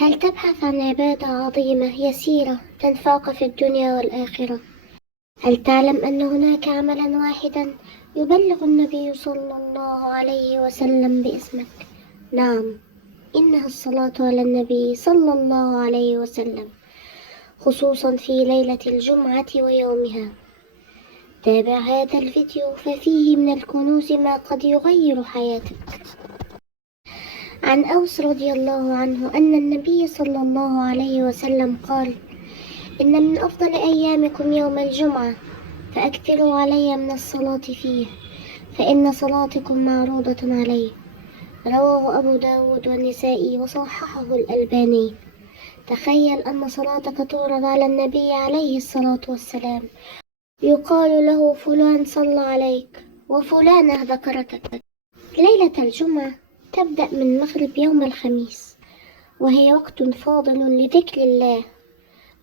هل تبحث عن عبادة عظيمة يسيرة تنفعك في الدنيا والآخرة؟ هل تعلم أن هناك عملا واحدا يبلغ النبي صلى الله عليه وسلم باسمك؟ نعم، إنها الصلاة على النبي صلى الله عليه وسلم، خصوصا في ليلة الجمعة ويومها. تابع هذا الفيديو ففيه من الكنوز ما قد يغير حياتك. عن أوس رضي الله عنه أن النبي صلى الله عليه وسلم قال: إن من أفضل أيامكم يوم الجمعة، فأكثروا علي من الصلاة فيه، فإن صلاتكم معروضة علي. رواه أبو داود والنسائي وصححه الألباني. تخيل أن صلاتك تعرض على النبي عليه الصلاة والسلام، يقال له فلان صلى عليك وفلانة ذكرتك. ليلة الجمعة تبدأ من مغرب يوم الخميس، وهي وقت فاضل لذكر الله،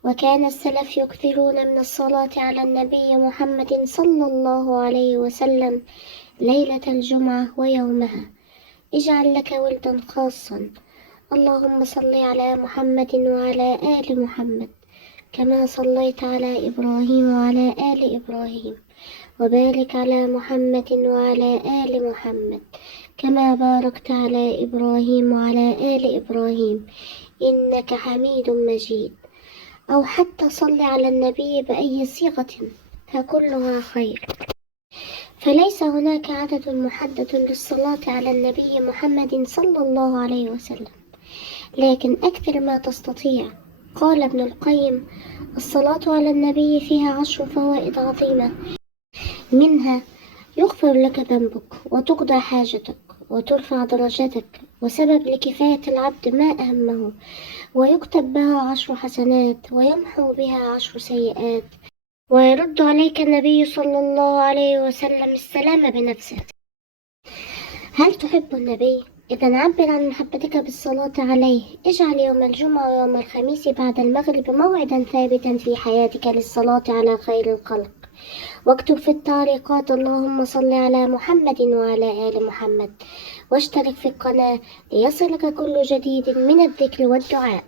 وكان السلف يكثرون من الصلاة على النبي محمد صلى الله عليه وسلم ليلة الجمعة ويومها. اجعل لك وردا خاصا: اللهم صل على محمد وعلى آل محمد كما صليت على إبراهيم وعلى آل إبراهيم، وبارك على محمد وعلى آل محمد كما باركت على إبراهيم وعلى آل إبراهيم إنك حميد مجيد. أو حتى صل على النبي بأي صيغة، فكلها خير. فليس هناك عدد محدد للصلاة على النبي محمد صلى الله عليه وسلم، لكن أكثر ما تستطيع. قال ابن القيم: الصلاة على النبي فيها 10 فوائد عظيمة، منها: يغفر لك ذنبك، وتقضى حاجتك، وترفع درجتك، وسبب لكفاية العبد ما أهمه، ويكتب بها 10 حسنات، ويمحو بها 10 سيئات، ويرد عليك النبي صلى الله عليه وسلم السلام بنفسه. هل تحب النبي؟ إذا عبر عن محبتك بالصلاة عليه. اجعل يوم الجمعة ويوم الخميس بعد المغرب موعدا ثابتا في حياتك للصلاة على خير الخلق، واكتب في التعليقات: اللهم صل على محمد وعلى آل محمد، واشترك في القناة ليصلك كل جديد من الذكر والدعاء.